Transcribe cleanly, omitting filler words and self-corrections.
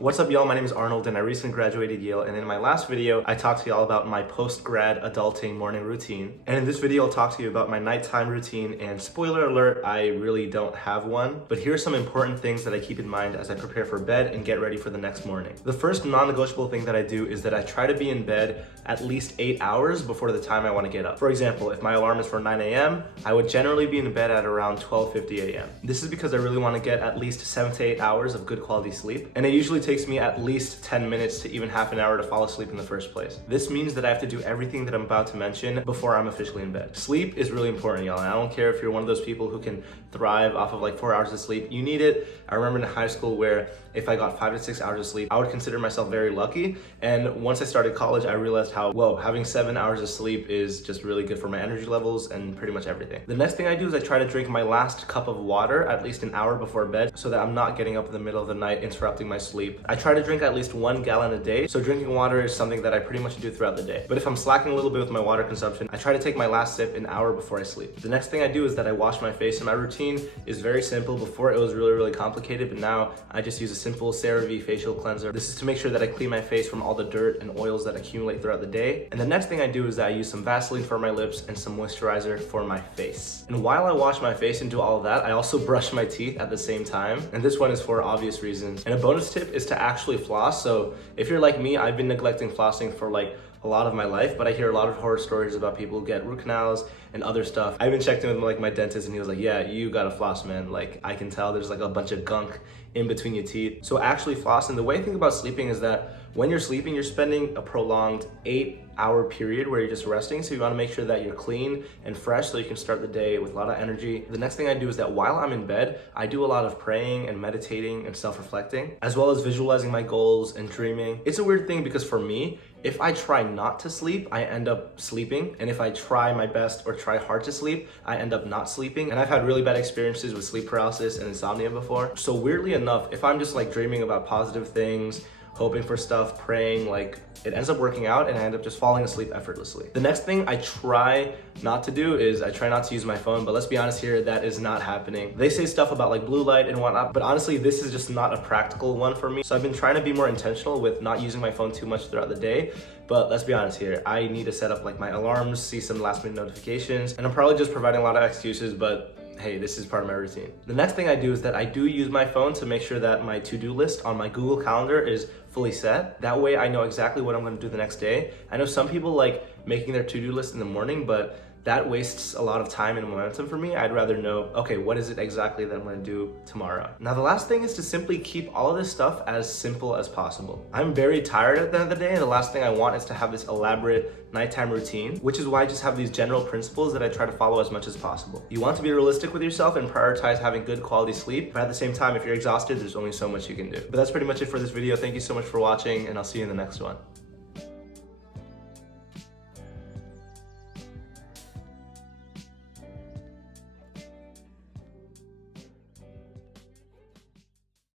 What's up, y'all? My name is Arnold and I recently graduated Yale, and in my last video I talked to y'all about my post-grad adulting morning routine. And in this video I'll talk to you about my nighttime routine, and spoiler alert, I really don't have one. But here are some important things that I keep in mind as I prepare for bed and get ready for the next morning. The first non-negotiable thing that I do is that I try to be in bed at least 8 hours before the time I want to get up. For example, if my alarm is for 9 a.m., I would generally be in bed at around 12:50 a.m. This is because I really want to get at least 7 to 8 hours of good quality sleep, and it usually takes me at least 10 minutes to even half an hour to fall asleep in the first place. This means that I have to do everything that I'm about to mention before I'm officially in bed. Sleep is really important, y'all, and I don't care if you're one of those people who can thrive off of like 4 hours of sleep. You need it. I remember in high school where if I got 5 to 6 hours of sleep, I would consider myself very lucky. And once I started college, I realized how, whoa, having 7 hours of sleep is just really good for my energy levels and pretty much everything. The next thing I do is I try to drink my last cup of water at least an hour before bed so that I'm not getting up in the middle of the night interrupting my sleep. I try to drink at least 1 gallon a day, so drinking water is something that I pretty much do throughout the day. But if I'm slacking a little bit with my water consumption, I try to take my last sip an hour before I sleep. The next thing I do is that I wash my face, and my routine is very simple. Before it was really complicated, but now I just use a simple CeraVe facial cleanser. This is to make sure that I clean my face from all the dirt and oils that accumulate throughout the day. And the next thing I do is that I use some Vaseline for my lips and some moisturizer for my face. And while I wash my face and do all of that, I also brush my teeth at the same time. And this one is for obvious reasons. And a bonus tip is to actually floss. So if you're like me, I've been neglecting flossing for like a lot of my life, but I hear a lot of horror stories about people who get root canals and other stuff. I even checked in with like my dentist, and he was like, yeah, you gotta floss, man. Like, I can tell there's like a bunch of gunk in between your teeth. So actually floss. And the way I think about sleeping is that when you're sleeping, you're spending a prolonged 8-hour period where you're just resting. So you want to make sure that you're clean and fresh so you can start the day with a lot of energy. The next thing I do is that while I'm in bed, I do a lot of praying and meditating and self-reflecting, as well as visualizing my goals and dreaming. It's a weird thing because for me, if I try not to sleep, I end up sleeping. And if I try my best or try hard to sleep, I end up not sleeping. And I've had really bad experiences with sleep paralysis and insomnia before. So weirdly enough, if I'm just like dreaming about positive things, hoping for stuff, praying, like it ends up working out and I end up just falling asleep effortlessly. The next thing I try not to do is I try not to use my phone, but let's be honest here, that is not happening. They say stuff about like blue light and whatnot, but honestly, this is just not a practical one for me. So I've been trying to be more intentional with not using my phone too much throughout the day. But let's be honest here, I need to set up like my alarms, see some last minute notifications, and I'm probably just providing a lot of excuses, but hey, this is part of my routine. The next thing I do is that I do use my phone to make sure that my to-do list on my Google Calendar is fully set. That way I know exactly what I'm gonna do the next day. I know some people like making their to-do list in the morning, but that wastes a lot of time and momentum for me. I'd rather know, okay, what is it exactly that I'm gonna do tomorrow? Now, the last thing is to simply keep all of this stuff as simple as possible. I'm very tired at the end of the day, and the last thing I want is to have this elaborate nighttime routine, which is why I just have these general principles that I try to follow as much as possible. You want to be realistic with yourself and prioritize having good quality sleep, but at the same time, if you're exhausted, there's only so much you can do. But that's pretty much it for this video. Thank you so much for watching, and I'll see you in the next one.